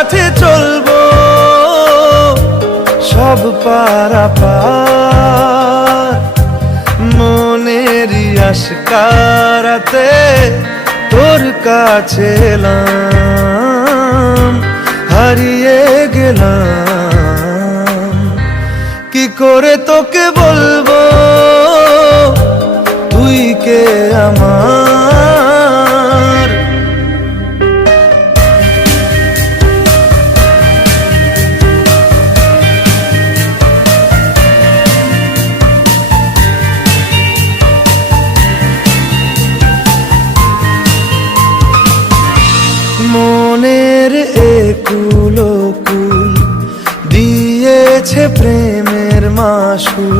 সাথে চলবো সব পারাপার। মনেরই আশকারাতে তোর কাছে এলাম, হারিয়ে গেলাম। কি করে তোকে বলবো তুই কে আমার। মনের একুল কুল দিয়েছে প্রেমের মাসুল,